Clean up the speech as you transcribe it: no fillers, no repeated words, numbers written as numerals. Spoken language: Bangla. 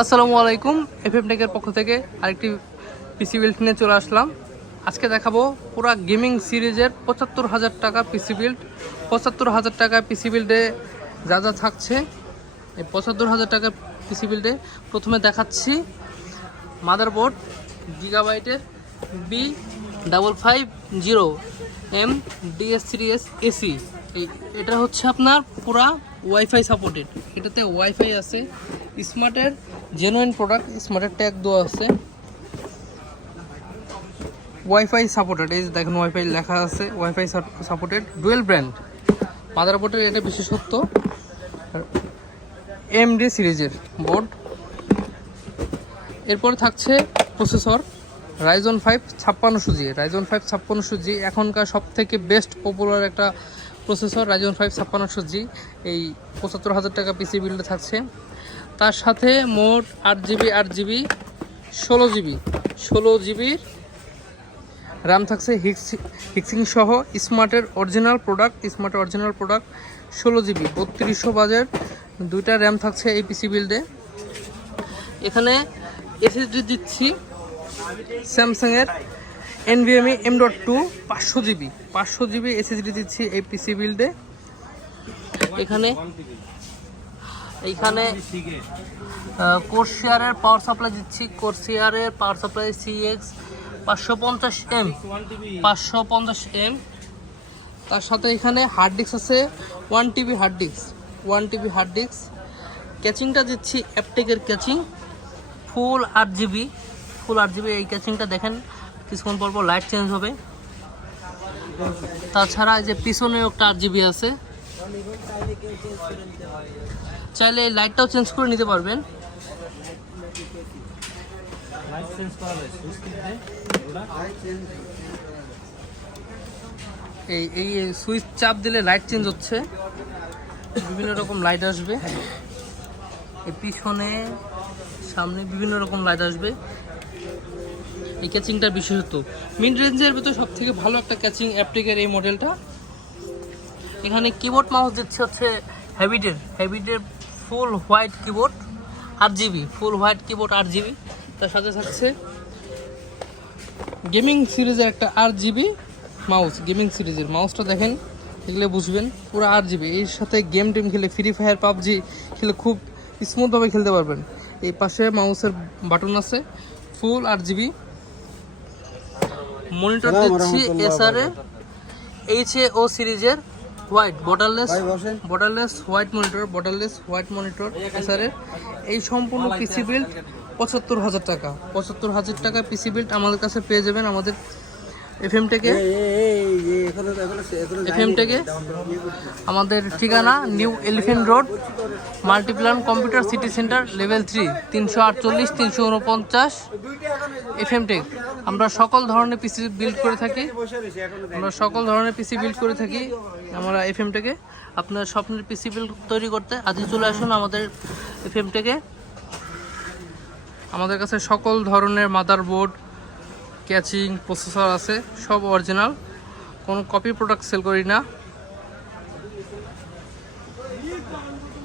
আসসালামু আলাইকুম। এফএম টেকের পক্ষ থেকে আরেকটি পিসি বিল্ড নিয়ে চলে আসলাম। আজকে দেখাবো পুরা গেমিং সিরিজের ৭৫,০০০ টাকা পিসি বিল্ড। ৭৫,০০০ টাকা পিসি বিল্ডে যা যা থাকছে, এই ৭৫,০০০ টাকার পিসি বিল্ডে প্রথমে দেখাচ্ছি মাদারবোর্ড গিগাবাইটের B550M DS3S AC। এটা হচ্ছে আপনার পুরা ওয়াইফাই সাপোর্টেড। এটাতে ওয়াইফাই আছে, স্মার্টের জেনুইন প্রোডাক্ট, স্মার্টের ট্যাগ দেওয়া আছে, ওয়াইফাই সাপোর্টেড। এই দেখেন ওয়াইফাই লেখা আছে, ওয়াইফাই সাপোর্টেড, ডুয়েল ব্র্যান্ড মাদারবোর্ডের। এটা বিশেষত্ব AMD সিরিজের বোর্ড। এরপর থাকছে processor Ryzen 5 5600G। Ryzen 5 5600G এখনকার সবথেকে বেস্ট পপুলার একটা প্রসেসর Ryzen 5 5600G। এই ৭৫,০০০ টাকা পিসি বিল্ডে থাকছে। তার সাথে মোট 8GB 16GB র্যাম থাকছে, হিক্সিং সহ স্মার্টের অরিজিনাল প্রোডাক্ট 16GB 3200 বাজের দুইটা র্যাম থাকছে এই পিসি বিল্ডে। এখানে এসএসডি দিচ্ছি স্যামসাংয়ের NVMe M.2 500GB এসএসডি দিচ্ছি এই পিসি বিল্ডে। এখানে কোর্সিয়ারের পাওয়ার সাপ্লাই দিচ্ছি, কোর্সিয়ারের পাওয়ার সাপ্লাই CX 550M। তার সাথে এখানে হার্ড ডিস্ক আছে 1TB হার্ড ডিস্ক। ক্যাচিংটা দিচ্ছি অ্যাপটেকের ক্যাচিং, ফুল 8GB। এই ক্যাচিংটা দেখেন কিছুক্ষণ পর লাইট চেঞ্জ হবে। তাছাড়া এই যে পিছনে একটা 8GB আছে, চাইলে এই লাইটটাও চেঞ্জ করে নিতে পারবেন। এই সুইচ চাপ দিলে লাইট চেঞ্জ হচ্ছে, বিভিন্ন রকম লাইট আসবে। এই পিছনে সামনে বিভিন্ন রকম লাইট আসবে। এই ক্যাচিংটার বিশেষত্ব মিড রেঞ্জের ভিতর সব থেকে ভালো একটা ক্যাচিং অ্যাপটেকের এই মডেলটা। এখানে কিবোর্ড মাউস দিচ্ছে হচ্ছে হ্যাবিটের ফুল হোয়াইট কিবোর্ড 8GB, তার সাথে থাকছে গেমিং সিরিজের একটা 8GB মাউস। গেমিং সিরিজের মাউসটা দেখেন, দেখলে বুঝবেন পুরো 8GB। এর সাথে গেম খেলে, ফ্রি ফায়ার পাবজি খেলে খুব স্মুথভাবে খেলতে পারবেন। এই পাশে মাউসের বাটন আছে, ফুল 8GB। মনিটর দিচ্ছি এসআরের HAO সিরিজের হোয়াইট বর্ডারলেস হোয়াইট মনিটর এসআরের। এই সম্পূর্ণ পিসি বিল্ড ৭৫,০০০ টাকা। ৭৫,০০০ টাকা পিসি বিল্ড আমাদের কাছে পেয়ে যাবেন আমাদের এফএম টেকে। আমাদের ঠিকানা New Elephant Road, Multiplan Computer City Centre, level 3, 348 349 FM Tech. আমরা সকল ধরনের পিসি বিল্ড করে থাকি। আমরা এফএম টেকে। আপনার স্বপ্নের পিসি বিল্ড তৈরি করতে আজই চলে আসুন আমাদের এফএম টেকে। আমাদের কাছে সকল ধরনের মাদারবোর্ড, ক্যাচিং, প্রসেসর আছে, সব অরিজিনাল, কোনো কপি প্রোডাক্ট সেল করি না।